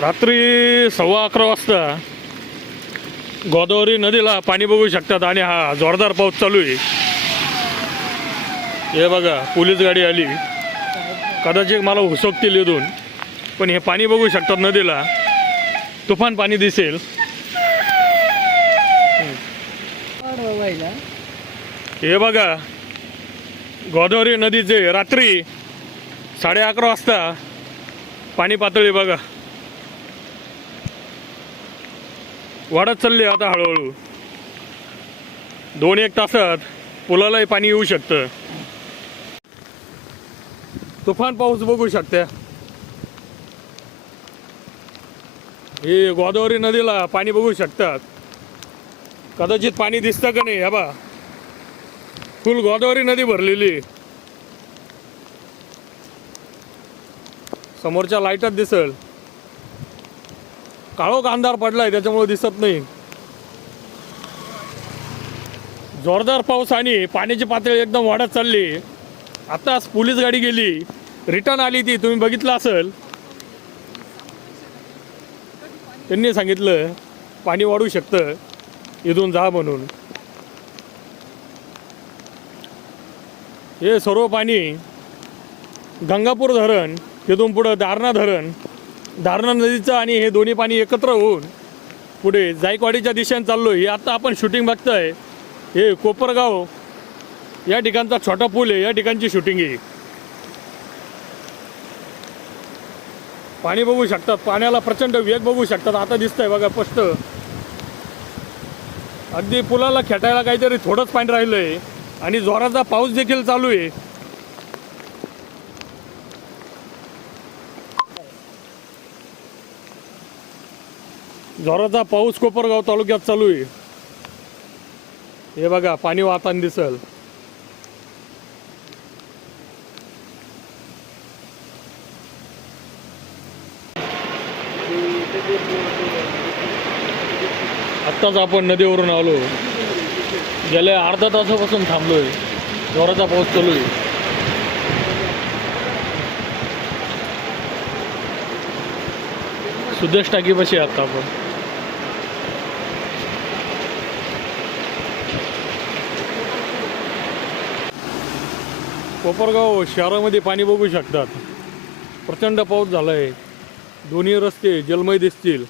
रात्री 11:15 वाजता गोदावरी नदीला पाणी बघू शकतात आणि हा जोरदार पाऊस चालू आहे. हे बघा पोलीस गाडी आली, कदाचित मला हुसकतील इथून, पण हे पाणी बघू शकतात नदीला, तुफान पाणी दिसेल. हे बघा गोदावरी नदीचे रात्री 11:30 वाजता पाणी पातळी बघा वाढत चालली. आता हळूहळू 2-1 तासात पुलालाही पाणी येऊ शकतं. तुफान पाऊस बघू शकता. हे गोदावरी नदीला पाणी बघू शकतात, कदाचित पाणी दिसतं का नाही. हा बा फुल गोदावरी नदी भरलेली, समोरच्या लाईटात दिसल. काळोख अंधार पडलाय त्याच्यामुळे दिसत नाही. जोरदार पाऊस आणि पाण्याची पातळी एकदम वाढत चालली. आताच पोलीस गाडी गेली, रिटर्न आली, ती तुम्ही बघितलं असेल. त्यांनी सांगितलं पाणी वाढू शकतं, इथून जा म्हणून. हे सर्व पाणी गंगापूर धरण, तिथून पुढं दारणा धरण, दारणा नदीचं आणि हे दोन्ही पाणी एकत्र होऊन पुढे जायकवाडीच्या दिशेने चाललो आहे. आता आपण शूटिंग बघताय, हे कोपरगाव या ठिकाणचा छोटा पूल आहे, या ठिकाणची शूटिंग आहे. पाणी बघू शकतात, पाण्याला प्रचंड वेग बघू शकतात. आता दिसतंय बघा स्पष्ट, अगदी पुलाला खेटायला काहीतरी थोडंच पाणी राहिलंय आणि जोराचा पाऊस देखील चालू आहे. जोराचा पाऊस कोपरगाव तालुक्यात चालू आहे. हे बघा पाणी वाहताना दिसल. आत्ताच आपण नदीवरून आलो, गेल्या अर्धा तासापासून थांबलोय. जोराचा पाऊस चालू आहे. सुदेश टाकीपाशी आता आपण. कोपरगाव शहरामध्ये पाणी बघू शकतात. प्रचंड पाऊस झालाय, दोन्ही रस्ते जलमय दिसतील.